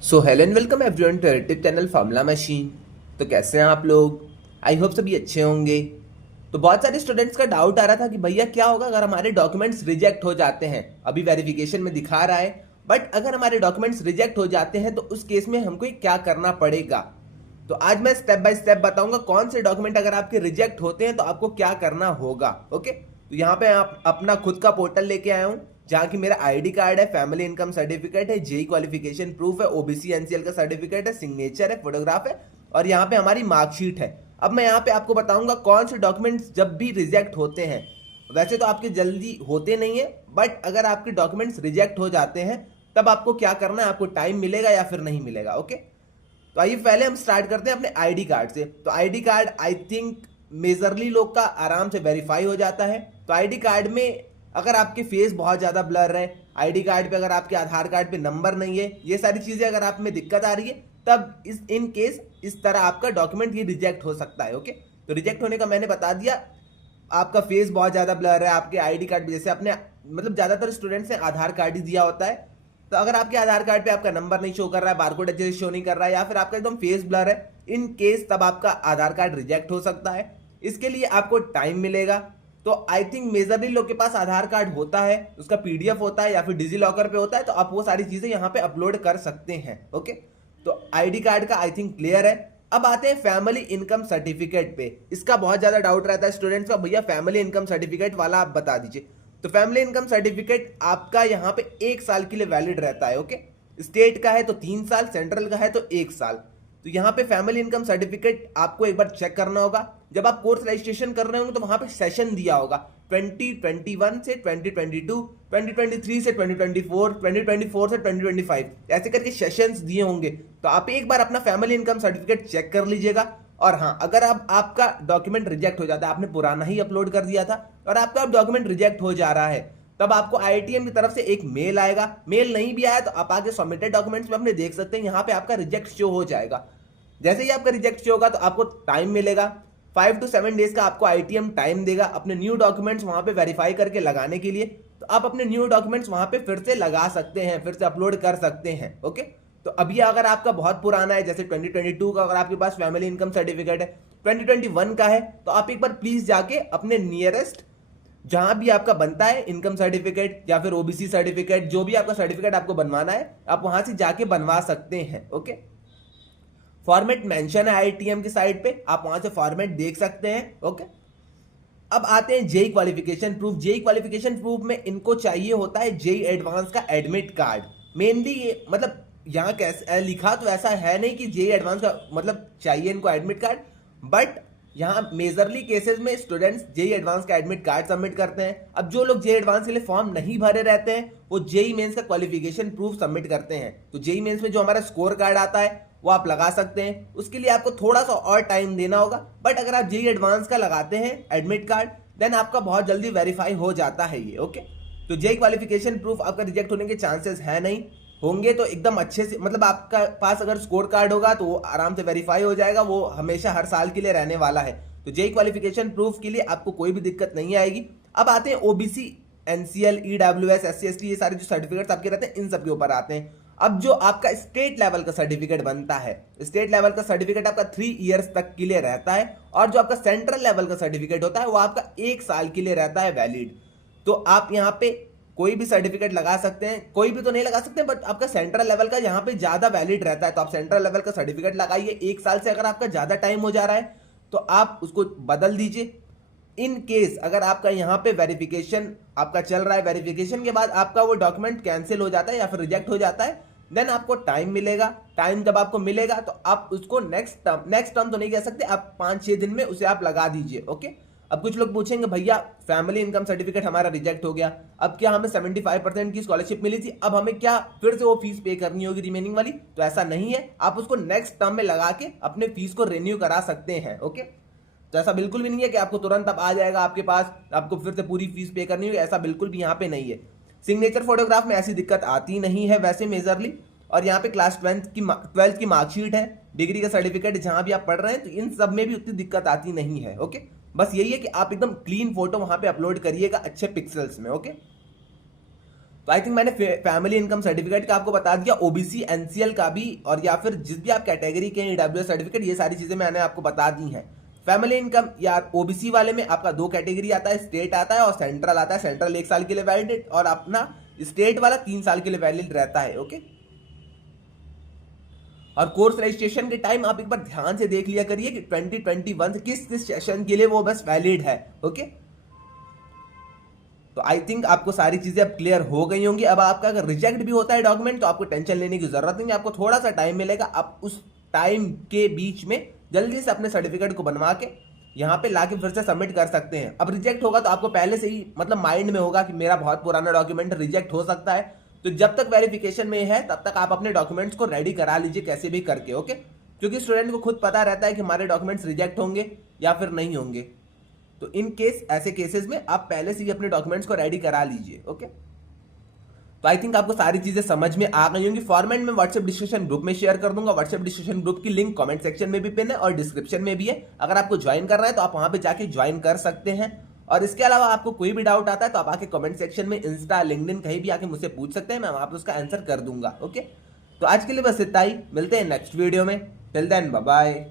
So hello and welcome everyone to YouTube channel Formula Machine. तो कैसे हैं आप लोग? आई होप सभी अच्छे होंगे। तो बहुत सारे स्टूडेंट्स का डाउट आ रहा था कि भैया क्या होगा अगर हमारे डॉक्यूमेंट्स रिजेक्ट हो जाते हैं। अभी वेरिफिकेशन में दिखा रहा है, बट अगर हमारे डॉक्यूमेंट्स रिजेक्ट हो जाते हैं तो उस केस में हमको क्या करना पड़ेगा। तो आज मैं स्टेप बाय स्टेप बताऊंगा कौन से डॉक्यूमेंट अगर आपके रिजेक्ट होते हैं तो आपको क्या करना होगा। ओके, तो यहाँ पे आप अपना खुद का पोर्टल लेके आया हूँ जहाँ की मेरा आईडी कार्ड है, फैमिली इनकम सर्टिफिकेट है, जेई क्वालिफिकेशन प्रूफ है, ओबीसी एनसीएल का सर्टिफिकेट है, सिग्नेचर है, फोटोग्राफ है और यहाँ पे हमारी मार्कशीट है। अब मैं यहाँ पे आपको बताऊंगा कौन से डॉक्यूमेंट्स जब भी रिजेक्ट होते हैं। वैसे तो आपके जल्दी होते नहीं है, बट अगर आपके डॉक्यूमेंट्स रिजेक्ट हो जाते हैं तब आपको क्या करना है, आपको टाइम मिलेगा या फिर नहीं मिलेगा। ओके, तो आइए पहले हम स्टार्ट करते हैं अपने आईडी कार्ड से। तो ID card I think majorly लोग का आराम से वेरीफाई हो जाता है। तो आईडी कार्ड में अगर आपके फेस बहुत ज़्यादा ब्लर है, आईडी कार्ड पे अगर आपके आधार कार्ड पे नंबर नहीं है, ये सारी चीज़ें अगर आप में दिक्कत आ रही है तब इन केस इस तरह आपका डॉक्यूमेंट ये रिजेक्ट हो सकता है। ओके, तो रिजेक्ट होने का मैंने बता दिया। आपका फेस बहुत ज़्यादा ब्लर है, आपके आईडी कार्ड पे जैसे अपने मतलब ज़्यादातर स्टूडेंट्स ने आधार कार्ड ही दिया होता है, तो अगर आपके आधार कार्ड पे आपका नंबर नहीं शो कर रहा है, बारकोड अच्छे से शो नहीं कर रहा है या फिर आपका एकदम फेस ब्लर है, इन केस तब आपका आधार कार्ड रिजेक्ट हो सकता है। इसके लिए आपको टाइम मिलेगा। तो आई थिंक मेजरली लोग के पास आधार कार्ड होता है, उसका पीडीएफ होता है या फिर डिजी लॉकर पे होता है, तो आप वो सारी चीजें यहाँ पे अपलोड कर सकते हैं। ओके, तो आईडी कार्ड का आई थिंक क्लियर है। अब आते हैं फैमिली इनकम सर्टिफिकेट पे। इसका बहुत ज्यादा डाउट रहता है स्टूडेंट्स का, भैया फैमिली इनकम सर्टिफिकेट वाला आप बता दीजिए। तो फैमिली इनकम सर्टिफिकेट आपका यहाँ पे 1 साल के लिए वैलिड रहता है। ओके, स्टेट का है तो 3 साल, सेंट्रल का है तो 1 साल। तो यहाँ पे फैमिली इनकम सर्टिफिकेट आपको एक बार चेक करना होगा। जब आप कोर्स रजिस्ट्रेशन कर रहे होंगे तो वहां पे सेशन दिया होगा 2021 से 2022, 2023 से 2024, 2024 से 2025, ऐसे करके सेशंस दिए होंगे। तो आप एक बार अपना फैमिली इनकम सर्टिफिकेट चेक कर लीजिएगा। और हाँ, अगर आप आपका डॉक्यूमेंट रिजेक्ट हो जाता है, आपने पुराना ही अपलोड कर दिया था और आपका डॉक्यूमेंट रिजेक्ट हो जा रहा है, तब आपको आईआईटीएम की तरफ से एक मेल आएगा। मेल नहीं भी आया तो आप आगे सबमिटेड डॉक्यूमेंट्स में अपने देख सकते हैं, यहाँ पे आपका रिजेक्ट शो हो जाएगा। जैसे ही आपका रिजेक्ट शो होगा तो आपको टाइम मिलेगा, 5 to 7 डेज का आपको आईटीएम टाइम देगा अपने न्यू डॉक्यूमेंट्स वहां पे वेरीफाई करके लगाने के लिए। तो आप अपने न्यू डॉक्यूमेंट्स वहां पे फिर से लगा सकते हैं, फिर से अपलोड कर सकते हैं। ओके, तो अभी अगर आपका बहुत पुराना है, जैसे 2022 का अगर आपके पास फैमिली इनकम सर्टिफिकेट है, 2021 का है, तो आप एक बार प्लीज जाके अपने नियरेस्ट जहां भी आपका बनता है इनकम सर्टिफिकेट या फिर ओबीसी सर्टिफिकेट, जो भी आपका सर्टिफिकेट आपको बनवाना है, आप वहां से जाके बनवा सकते हैं। ओके, फॉर्मेट मेंशन है आईटीएम की साइट पे, आप वहां से फॉर्मेट देख सकते हैं। ओके, अब आते हैं JEE qualification proof. JEE qualification proof में इनको चाहिए होता है जेई एडवांस का एडमिट कार्ड। मेनली मतलब यहाँ कैसे लिखा तो ऐसा है नहीं कि जेई एडवांस का मतलब चाहिए इनको एडमिट कार्ड, बट यहाँ मेजरली केसेस में स्टूडेंट्स जेई एडवांस का एडमिट कार्ड सबमिट करते हैं। अब जो लोग जेई एडवांस के लिए फॉर्म नहीं भरे रहते हैं वो जेई मेंस का क्वालिफिकेशन प्रूफ सबमिट करते हैं। तो जेई मेंस में जो हमारा स्कोर कार्ड आता है वो आप लगा सकते हैं, उसके लिए आपको थोड़ा सा और टाइम देना होगा। बट अगर आप जेई एडवांस का लगाते हैं एडमिट कार्ड, देन आपका बहुत जल्दी वेरीफाई हो जाता है ये। ओके, तो जेई क्वालिफिकेशन प्रूफ आपका रिजेक्ट होने के चांसेस है नहीं, होंगे तो एकदम अच्छे से, मतलब आपका पास अगर स्कोर कार्ड होगा तो वो आराम से वेरीफाई हो जाएगा, वो हमेशा हर साल के लिए रहने वाला है। तो जेई क्वालिफिकेशन प्रूफ के लिए आपको कोई भी दिक्कत नहीं आएगी। अब आते हैं OBC, NCL, EWS, SC ST, ये सारे जो सर्टिफिकेट्स आपके रहते हैं इन सब के ऊपर आते हैं। अब जो आपका स्टेट लेवल का सर्टिफिकेट बनता है, स्टेट लेवल का सर्टिफिकेट आपका 3 इयर्स तक के लिए रहता है, और जो आपका सेंट्रल लेवल का सर्टिफिकेट होता है वो आपका 1 साल के लिए रहता है वैलिड। तो आप यहाँ पे कोई भी सर्टिफिकेट लगा सकते हैं, कोई भी तो नहीं लगा सकते, बट आपका सेंट्रल लेवल का यहाँ पे ज्यादा वैलिड रहता है, तो आप सेंट्रल लेवल का सर्टिफिकेट लगाइए। 1 साल से अगर आपका ज्यादा टाइम हो जा रहा है तो आप उसको बदल दीजिए। इन केस अगर आपका यहाँ पे वेरिफिकेशन आपका चल रहा है, वेरिफिकेशन के बाद आपका वो डॉक्यूमेंट कैंसिल हो जाता है या फिर रिजेक्ट हो जाता है, देन आपको टाइम मिलेगा। टाइम जब आपको मिलेगा तो आप उसको नेक्स्ट टर्म तो नहीं कह सकते, आप 5-6 दिन में उसे आप लगा दीजिए। ओके, अब कुछ लोग पूछेंगे भैया फैमिली इनकम सर्टिफिकेट हमारा रिजेक्ट हो गया, अब क्या हमें 75% की स्कॉलरशिप मिली थी, अब हमें क्या फिर से वो फीस पे करनी होगी रिमेनिंग वाली? तो ऐसा नहीं है, आप उसको नेक्स्ट टर्म में लगा के अपने फीस को रिन्यू करा सकते हैं। ओके, तो ऐसा बिल्कुल भी नहीं है कि आपको तुरंत अब आ जाएगा आपके पास, आपको फिर से पूरी फीस पे करनी होगी, ऐसा बिल्कुल भी यहाँ पे नहीं है। सिग्नेचर फोटोग्राफ में ऐसी दिक्कत आती नहीं है वैसे मेजरली। और यहाँ पे क्लास 12th की मार्कशीट है, डिग्री का सर्टिफिकेट जहाँ भी आप पढ़ रहे हैं, तो इन सब में भी उतनी दिक्कत आती नहीं है। ओके, बस यही है कि आप एकदम क्लीन फोटो वहां पे अपलोड करिएगा अच्छे पिक्सल्स में। ओके, तो तो आई थिंक मैंने फैमिली इनकम सर्टिफिकेट का आपको बता दिया, ओबीसी एनसीएल का भी, और या फिर जिस भी आप कैटेगरी के ईडब्ल्यूएस सर्टिफिकेट, ये सारी चीजें मैंने आपको बता दी हैं। फैमिली इनकम या ओबीसी वाले में आपका 2 कैटेगरी आता है, स्टेट आता है और सेंट्रल आता है। सेंट्रल 1 साल के लिए वैलिड और अपना स्टेट वाला 3 साल के लिए वैलिड रहता है। ओके, और कोर्स रजिस्ट्रेशन के टाइम आप एक बार ध्यान से देख लिया करिए कि 2021 से किस सेशन के लिए वो बस वैलिड है। ओके, तो आई थिंक आपको सारी चीजें अब क्लियर हो गई होंगी। अब आपका अगर रिजेक्ट भी होता है डॉक्यूमेंट तो आपको टेंशन लेने की जरूरत नहीं है, आपको थोड़ा सा टाइम मिलेगा। आप उस टाइम के बीच में जल्दी से अपने सर्टिफिकेट को बनवा के यहाँ पे लाके फिर से सबमिट कर सकते हैं। अब रिजेक्ट होगा तो आपको पहले से ही मतलब माइंड में होगा कि मेरा बहुत पुराना डॉक्यूमेंट रिजेक्ट हो सकता है, तो जब तक वेरिफिकेशन में है तब तक आप अपने डॉक्यूमेंट्स को रेडी करा लीजिए कैसे भी करके। ओके, क्योंकि स्टूडेंट को खुद पता रहता है कि हमारे डॉक्यूमेंट्स रिजेक्ट होंगे या फिर नहीं होंगे, तो इन केस ऐसे केसेस में आप पहले से ही अपने डॉक्यूमेंट्स को रेडी करा लीजिए। ओके, तो आई थिंक आपको सारी चीजें समझ में आ गई होंगी। फॉर्मेट में व्हाट्सएप डिस्कशन ग्रुप में शेयर कर दूंगा। व्हाट्सएप डिस्कशन ग्रुप की लिंक कमेंट सेक्शन में भी पिन है और डिस्क्रिप्शन में भी है। अगर आपको ज्वाइन करना है तो आप वहां पे जाके ज्वाइन कर सकते हैं। और इसके अलावा आपको कोई भी डाउट आता है तो आप आके कमेंट सेक्शन में इंस्टा लिंक्डइन कहीं भी आके मुझसे पूछ सकते हैं, मैं वहां पे उसका आंसर कर दूंगा। ओके, तो आज के लिए बस इतना ही, मिलते हैं नेक्स्ट वीडियो में। Till then bye bye.